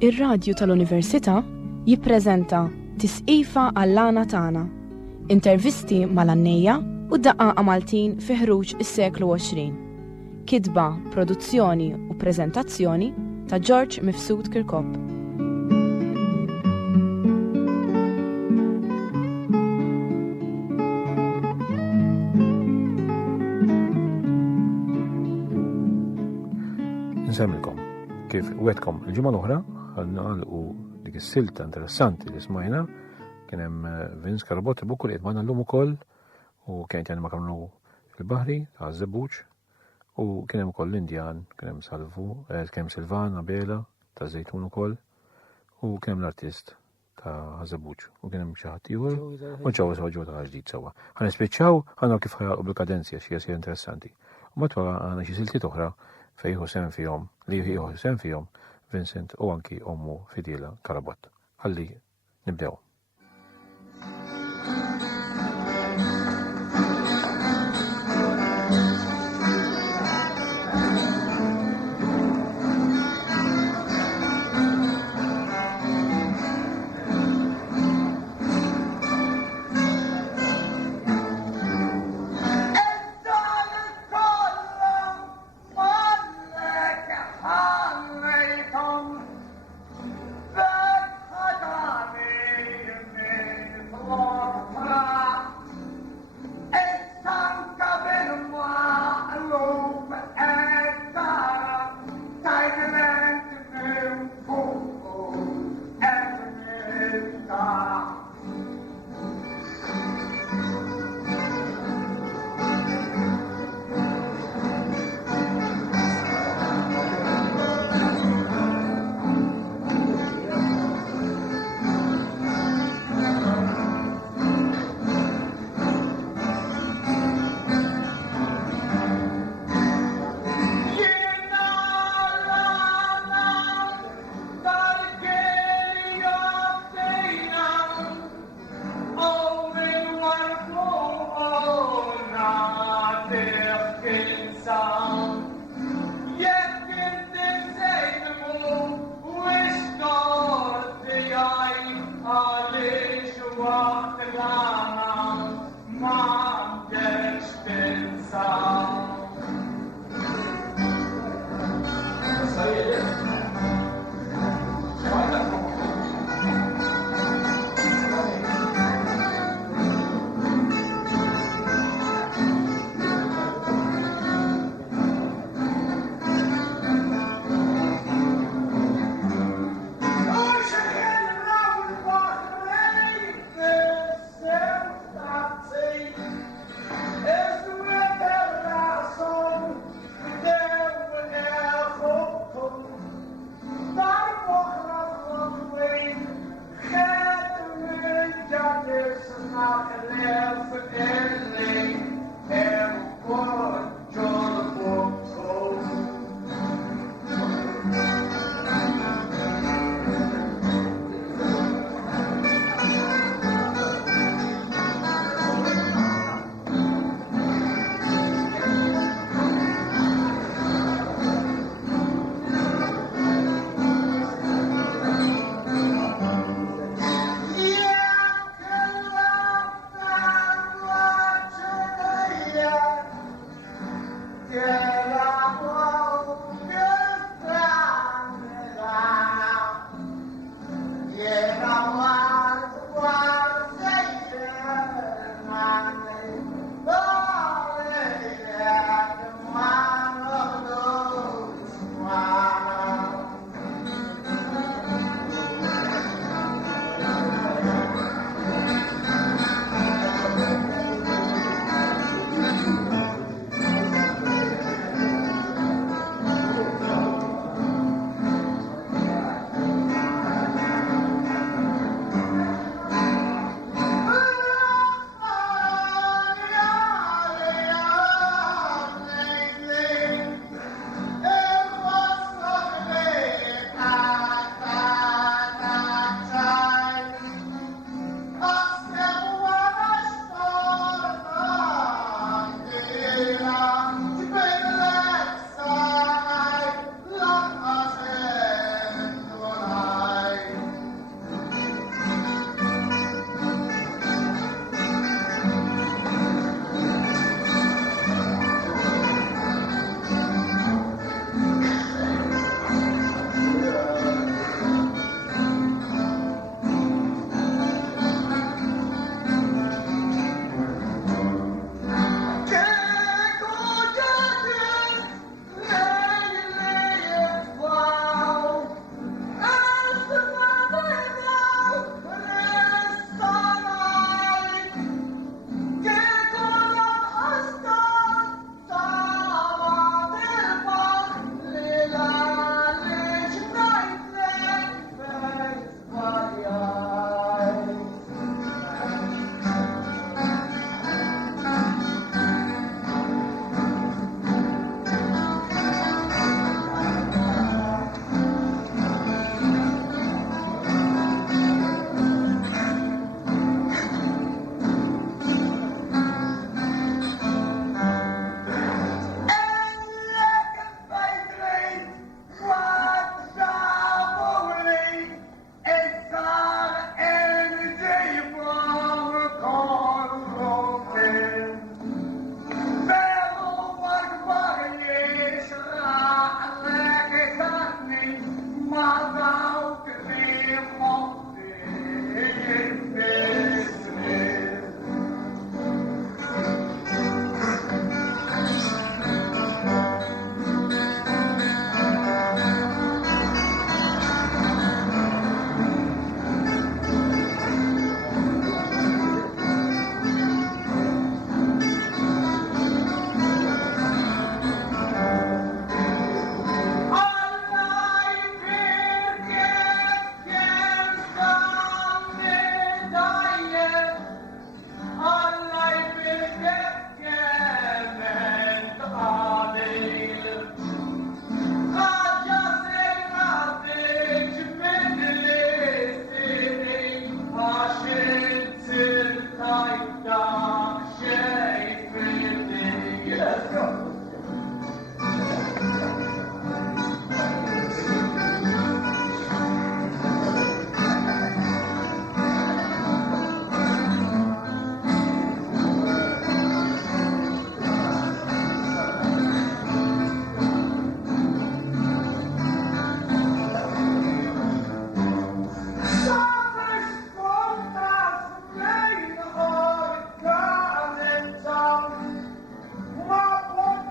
Ir-radju tal-Università jippreżenta Tisqifa għall-għana tagħna. Intervisti mal-għannejja u daqqa Maltin fi ħruġ is-seklu 20. Kitba, produzzjoni u preżentazzjoni ta' George Mifsud Kirkop. Nsemmilkom kif wetkom il-ġimgħa l-oħra ħalnaqalqu dik is-silta interessanti li smajna kien hemm Vince Carobotti buku li qed magħna llum ukoll u kien jagħmel makamlu fil-Baħri ta' Żebbuġ u kien hemm ukoll l-Indjan, kien hemm Silvana Bela ta' Żejtun ukoll u kien hemm l-artist ta' Żebbuġ u kien hemm xi ħadd ieħor u ġew ta' ġdid sewwa. Ħanispiċċaw ħanaraw kif ħajaqgħu bil-kadenzja xi jasir interessanti. U mbagħad wara għandna xi siltiet oħra fejn jieħu sem fihom Vincent u anki ommu Fidela Karabott. Ħalli nibdew. Ma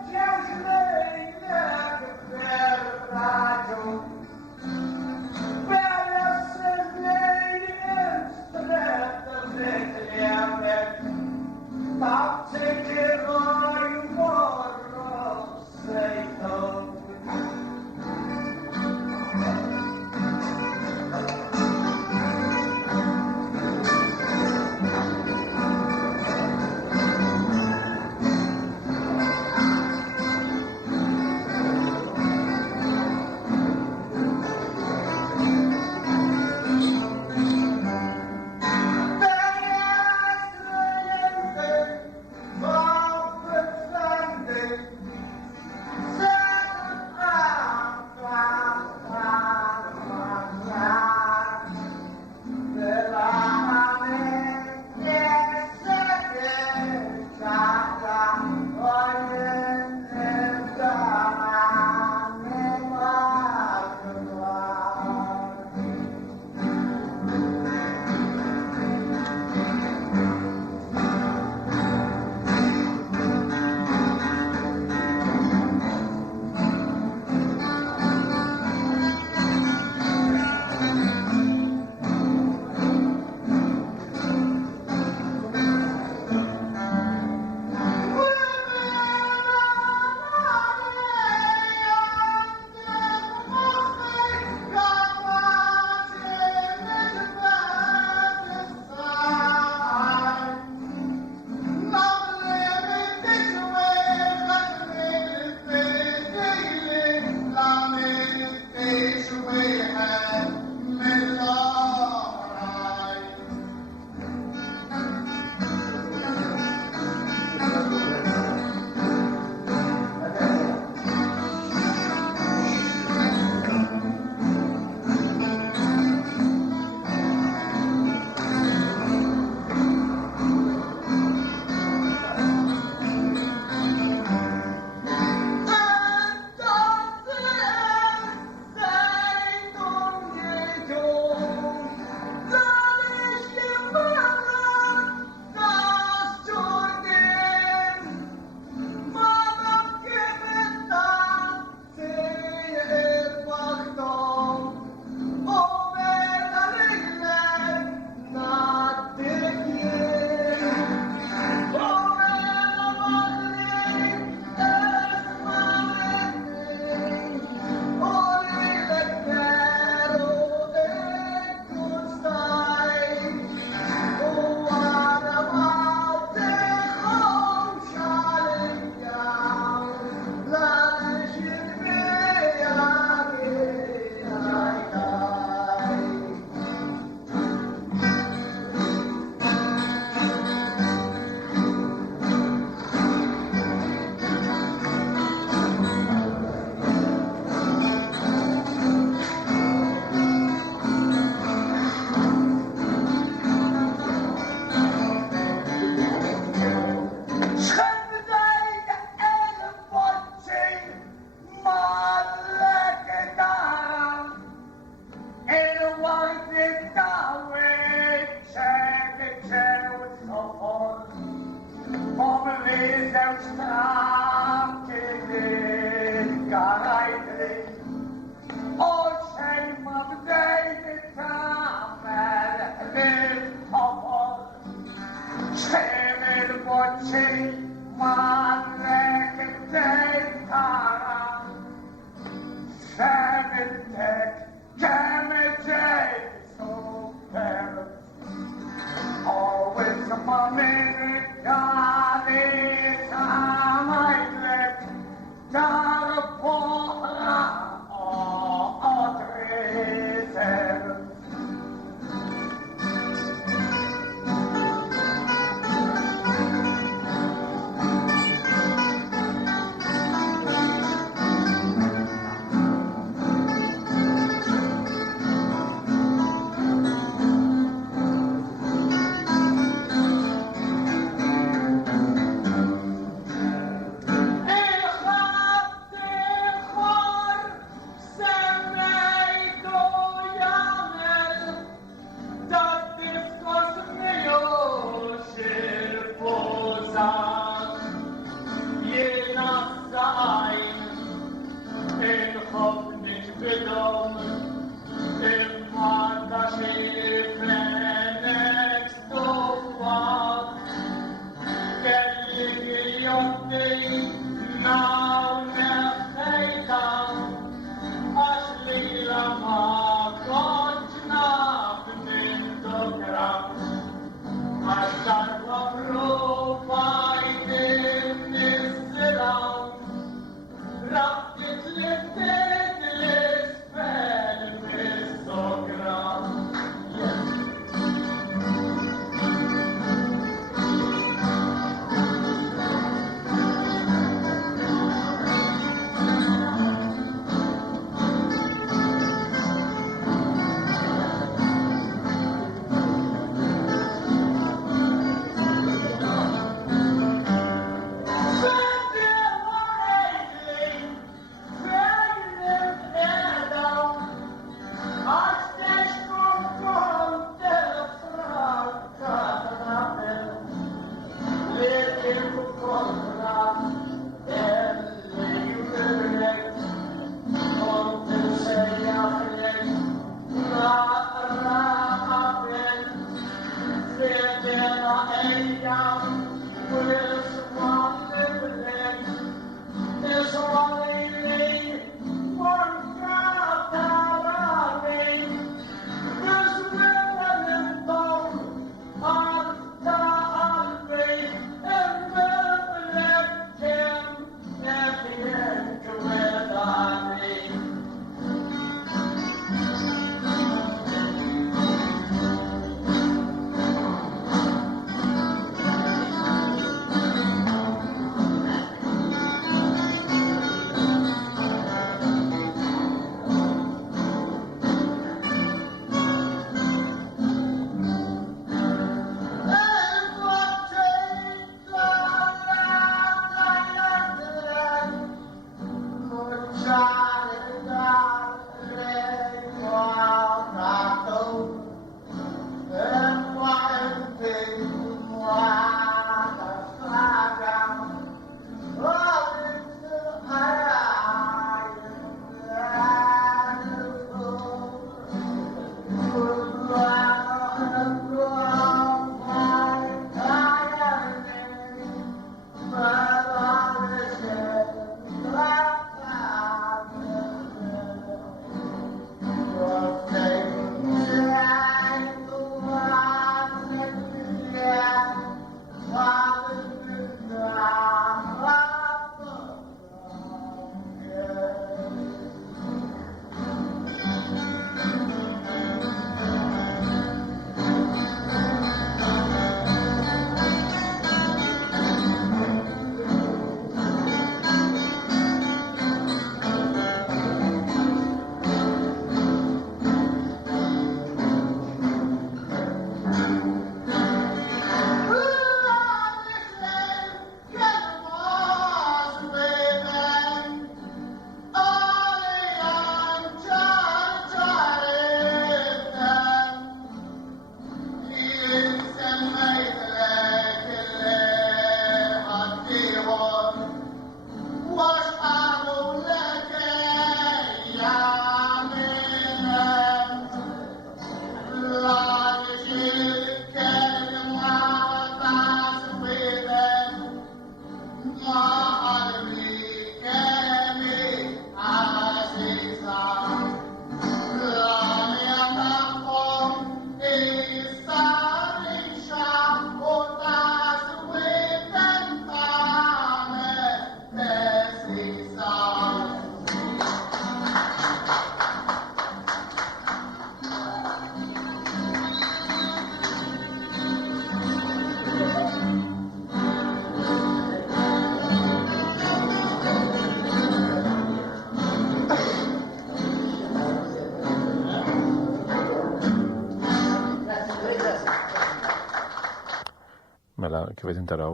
Mela, kif qed intaraw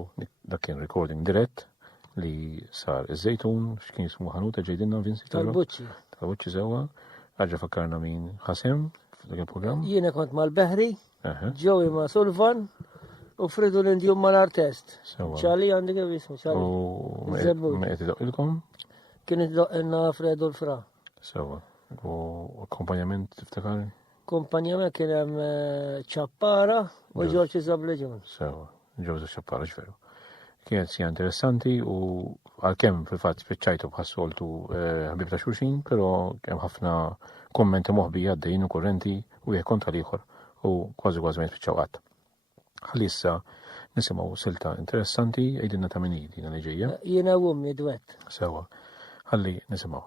dak kien recording dirett li sar iż-żejtun x'kien jismu ħanuta ġejdinna Vinci Tal-Buċċi. Tal-Buċċi sewwa. Ħaġa fakkarna min ħasem f'dak il-programm. Jiena kont mal-Beħri, Eħe, Joey ma' Sulvan u Fridu l-Indjum mal-Artest. sewwa. ċali għandi kif ismu, ċali. U Zebbut. ma qed idoqilkom Kien id-doqilna Fredu l-Fra. sewwa. U akkompanjament tiftakar Kompanjament kien hemm ċappara u Ġorġ Zableġun. sewwa. Ġewża xappara ġveru. kienet sija interessanti u għal-kem fil-fatt spiċċajtu bħassoltu ħbib ta' xulxin, pero kemm ħafna kommenti moħbi għaddejn u korrenti u jek kontra liħor u kważi ma jispiċċaw għadd. Ħalli issa nisimgħu silta interessanti għidinna ta' minni dina li ġejja. Jiena u ummi duett. Sewa, ħalli nisimgħu.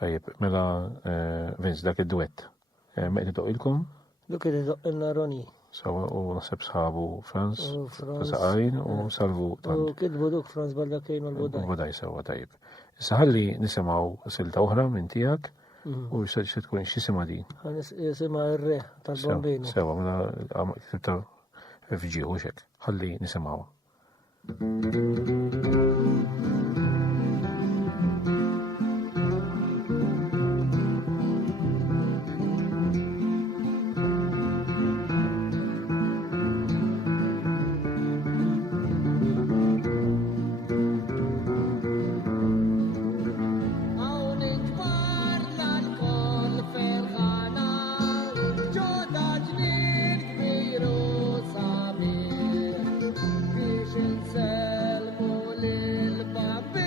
طيب ملا فينس ذاك الدويت ما تدق لكم لو كده دقنا روني سوا ونصب صحابه فرانس وفرانس سقاين وسالفو وكتبوا دوك فرانس بلدكين والبوداي وبدأ سوا. طيب هل لي نسمعوا سلطة أخرى من تياك وش تكون شو اسمها دي؟ اسمها الريح تاع البومبينو سوا من كتبتها في جيو وشك هل لي نسمعوا Selmo lil babe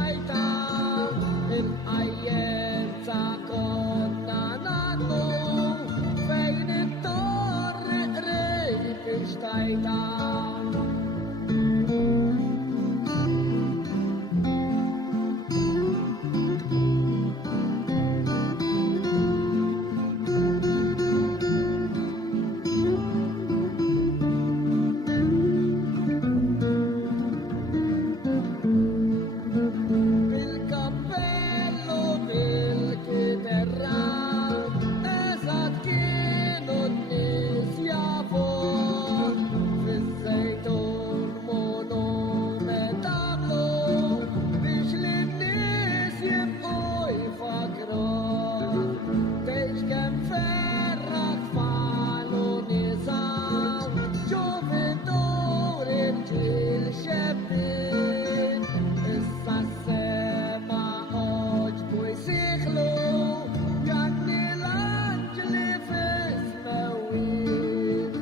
stajta il-qajjenza konna nannu fejn it-torriq rejt stajta. Bil-kappellu bil-kiterra eżatt kienu n-nies jafu fiż-żejtun monumentablu biex lin-nies jibqgħu jfakru tgħix kemm ferra tfal u nisa ġuventu irġiel xebbin issa s-sema oġbu jsiħlu janni l-anġli fis-mewwin.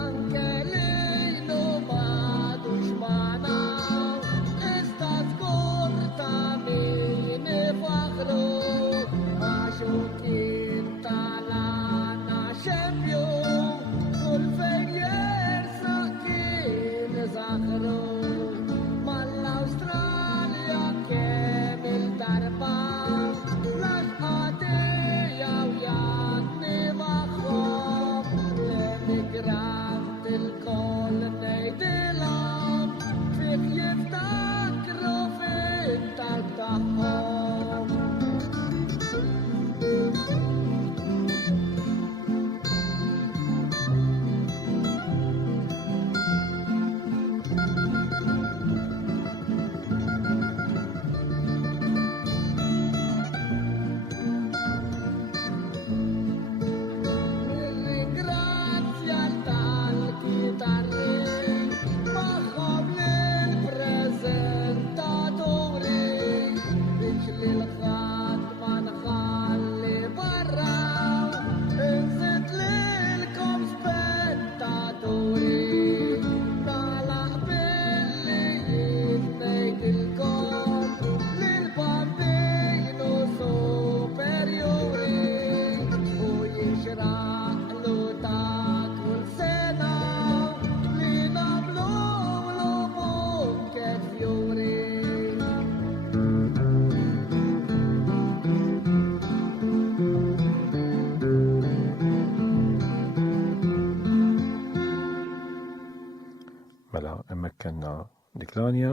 Anke lejlu m'għadux magħna, iżda żgur ta' min ifaħru għax hu kien tal-għana xempju kull fejn jersaq kien iżaħru. Mal-Awstralja kemm il-darba l-axqatija u janni magħhom l-emigrant il-koll ngħidilhom fih jiftakru fit-talb tagħhom. Nirringrazzja l-tal-chitarri magħhom lill-preżentaturi biex lil ħadd ma nħalli barra inżid lilkom spettaturi nagħlaq billi ngħidilkom lill-bambinu superjuri u jixraqlu ta' kull sena li nagħmluhlu bukket fjuri. Mela, hemmhekk kellna dik l-Anja,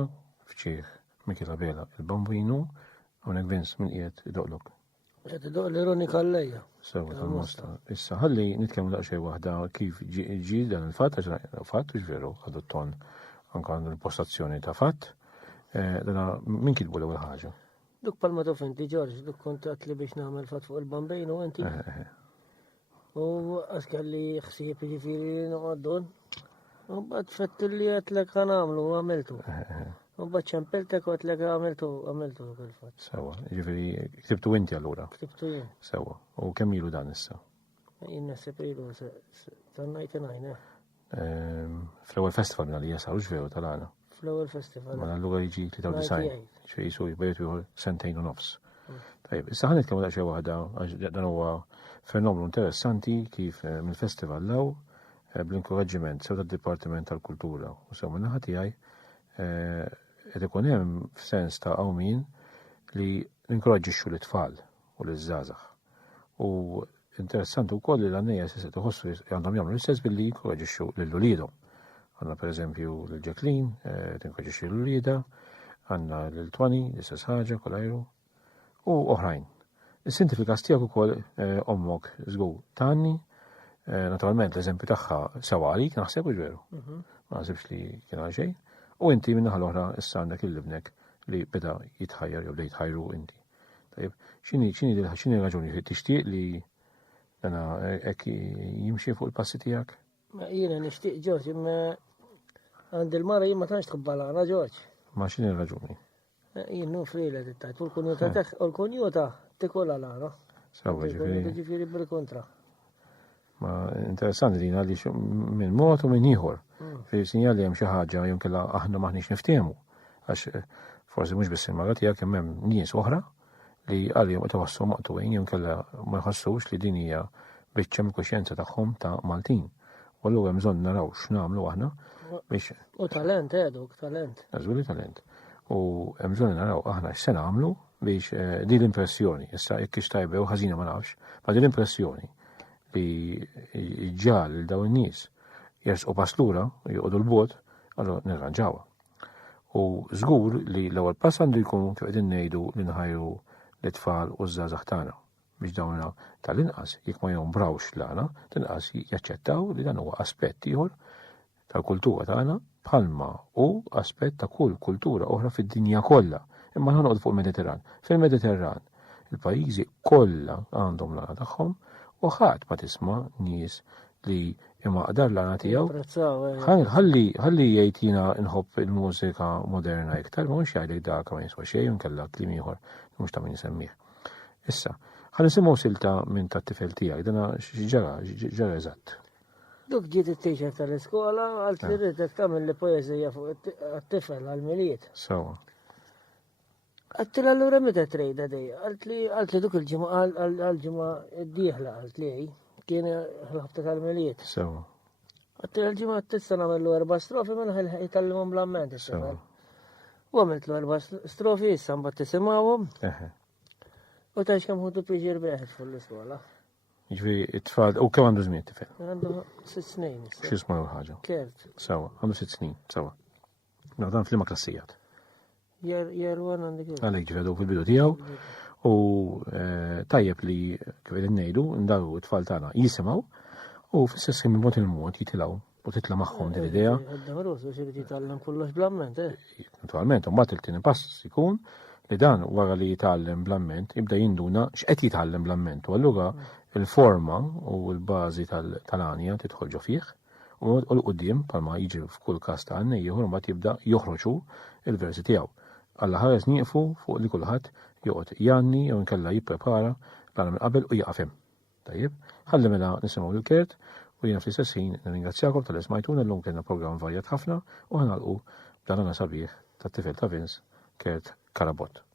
fċieħ Michela Bela il-Bambino, hawnhekk Vince min qiegħed idoqlok. Qed idoq l-ironika għallejja. Sewa tal-Mosta. Issa ħalli nitkellmu daqsxejn waħda kif ġi dan il-fatt għax fatt mhux veru ħadu t-ton anke għandu l-postazzjoni ta' fatt. Dana min kitbu l-ewwel ħaġa? Duk palma taf inti Ġorġ, duk kontat li biex nagħmel fatt fuq il-Bambejn u inti. U għas kelli ħsieb ġifieri noqgħod u mbagħad fettilli għetlek ħanamlu u għamiltu. U mbagħad ċempeltek u għetlek għamiltu dak il-fatt. Sewa, ġifieri ktibtu inti allura. Ktibtu jien. Sewa, u kemm ilu dan issa? Jien naħseb ilu tan-99 Fl-ewwel festival minna li jasarux veru tal-għana. fl-ewwel festival. Ma allura jiġi 93. 98. Xi jisu jbejtu sentejn u nofs. Tajib, issa ħan nitkellmu daqsxejn waħda għax dan huwa fenomenu interessanti kif mill-festival law bl-inkoraġġiment sew tad-Dipartiment tal-Kultura. U sew minn naħa tiegħi qed ikun hemm f'sens ta' qawmin li ninkoraġġixxu l-itfal u l-żgħażagħ. U interessanti wkoll li l-għannejja se tħossu għandhom jagħmlu l-istess billi jinkoraġġixxu lil-ulidhom. Għandna pereżempju lil-Jacqueline tinkoraġġixxi l-ulieda, għandna lil-Twani l-istess ħaġa kolajru u oħrajn. Is-sinti fil-każ tiegħek ukoll ommok żgur Tanni, naturalment l-eżempju tagħha sewa għalik naħseb u veru. Ma naħsibx li kien għal xejn. U inti min-naħa l-oħra issa għandek il-libnek li beda jitħajjar jew bda jitħajru inti. Tajib, x'inhi raġuni tixtieq li dana hekk jimxi fuq il-passi tiegħek? Ma jiena nixtieq Ġorġ imma Għand il-mara jien ma tantx tqabbalana Ġorġ. Ma x'inhi r-raġuni? Jien nu frila tittajt, u l-kunjuta tikola lana. Sawa, ġifieri. Ġifieri bil-kontra. Ma interessanti din għaliex minn mod u minn ieħor. Sinjali hemm xi ħaġa jew kellha aħna maħniex niftehmu. Għax forsi mhux biss il-mara tiegħek hemm nies oħra li għalihom qed iħossu maqtuwin jew kellha ma jħossux li din hija biċċa mill-kuxjenza tagħhom ta' Maltin. U allura hemm bżonn naraw x'nagħmlu aħna biex. U talent, eduk, talent. Għażuli talent. U hemm bżonn naraw aħna x'se nagħmlu biex din l-impressjoni, issa jekk ix tajba u ħażina ma nafx, ma din l-impressjoni li ġal daw in-nies jersqu paslura joqogħdu l-bot, allura nirranġawha. U żgur li l-ewwel pass għandu jkun kif qegħdin ngħidu li nħajru l-itfal u żgħażagħ tagħna biex dawna tal-inqas jekk ma jombrawx l-għana, tinqas jaċċettaw li dan huwa aspett ieħor tal-kultura tagħna bħalma u aspett ta' kull kultura oħra fid-dinja kollha. Imma ħanoqgħod fuq il-Mediterran. Fil-Mediterran il-pajjiżi kollha għandhom l-għana tagħhom u ħadd ma tisma' nies li imma qdar l-għana tiegħu. Ħalli jgħidina nħobb il-mużika moderna iktar, ma mhux jgħidlek dak ma jiswa xejn inkella kliem ieħor mhux ta' min isemmih. Issa, ħalli nisimgħu silta minn tat-tifel tiegħek, dana ġara eżatt. Duk ġiet it-teacher tal-iskola, għalt li rridek tagħmel li poeżija fuq għat-tifel għal-miliet. Sewa. Għattil allura meta trejda dej, għalt li duk il-ġimgħa għal-ġimgħa d-dieħla għalt li kien ħabta tal-miliet. Sewa. Għattil għal-ġimgħa tista' nagħmel 4 strofi minn jitgħallimhom bl-amment it-tifel. U għamilt 4 strofi issa mbagħad tisimgħuhom. U ta' xkemm ħudu piġir beħed fuq l-iskola. Ġifieri it-tfal u kemm għandu żmien it-tifel? Għandu 6 snin. X'isma' l-ħaġa? Kert. Sewa, għandu 6 snin, sewa. Dan fl-ma klassijat. Jarwan għandek. Għalhekk ġifieri fil-bidu tiegħu u tajjeb li kif qegħdin ngħidu ndaru t-tfal tagħna jisimgħu u fl-istess ħin mod il-mod jitilgħu u titla' magħhom din l-idea. Għadda xi jitgħallem kollox bl-amment, Naturalment, u mbagħad il-tieni pass ikun li dan wara li jitgħallem bl-amment jibda jinduna x'qed jitgħallem bl-amment. U allura il-forma u l-bażi tal-għanja tidħol ġo fih u l-qudiem bħalma jiġi f'kull każ ta' għannej ieħor mbagħad jibda joħroġu il-versi tiegħu. Alla ħares nieqfu fuq li kulħadd joqgħod janni jew inkella jipprepara l-għana minn qabel u jaqafhem. Tajjeb, ħalli mela nisimgħu l-kert u jiena fl-istess ħin nirringrazzjakom tal-ismajtuna llum kellna programm varjat ħafna u ħanalqu b'dan sabiħ tat-tifel ta' Vince Kert Karabot.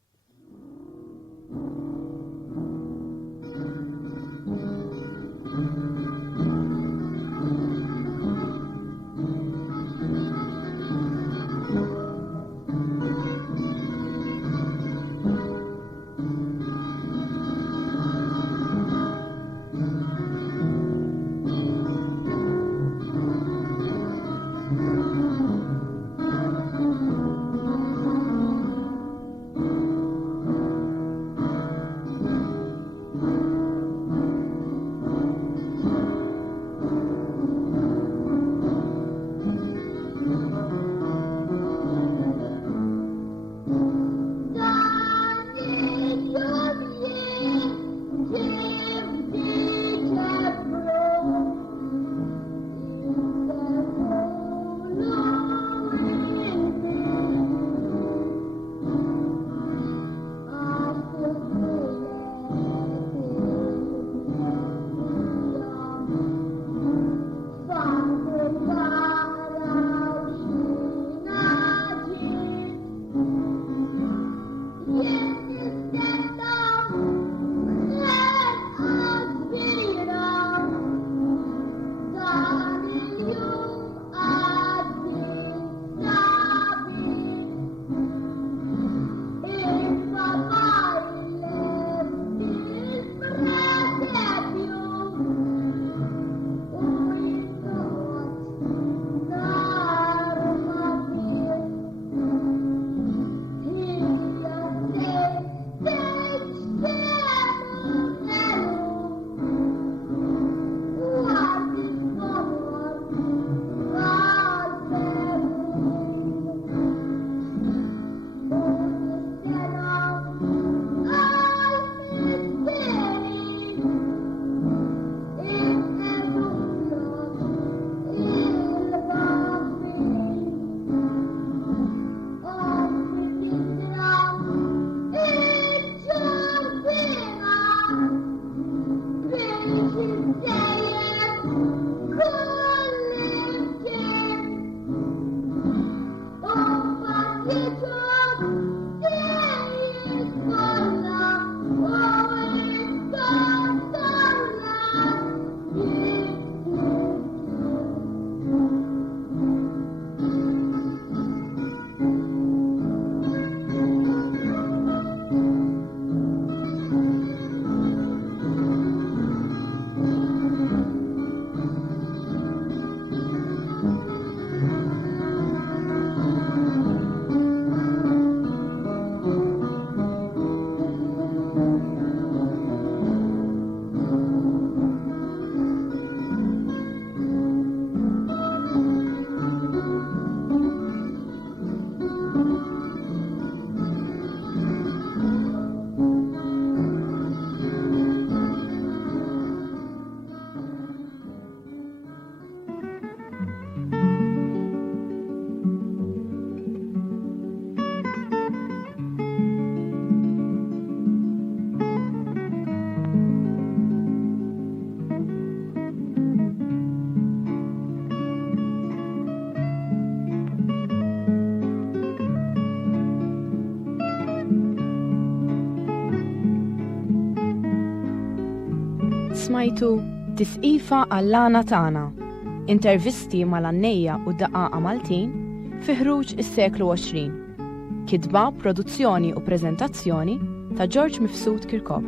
Smajtu Tisqifa għall-lana tagħna. Intervisti mal-Annejja u d-Daqaqa Maltin fi ħruġ is-seklu 20. Kitba, produzzjoni u preżentazzjoni ta' George Mifsud Kirkop.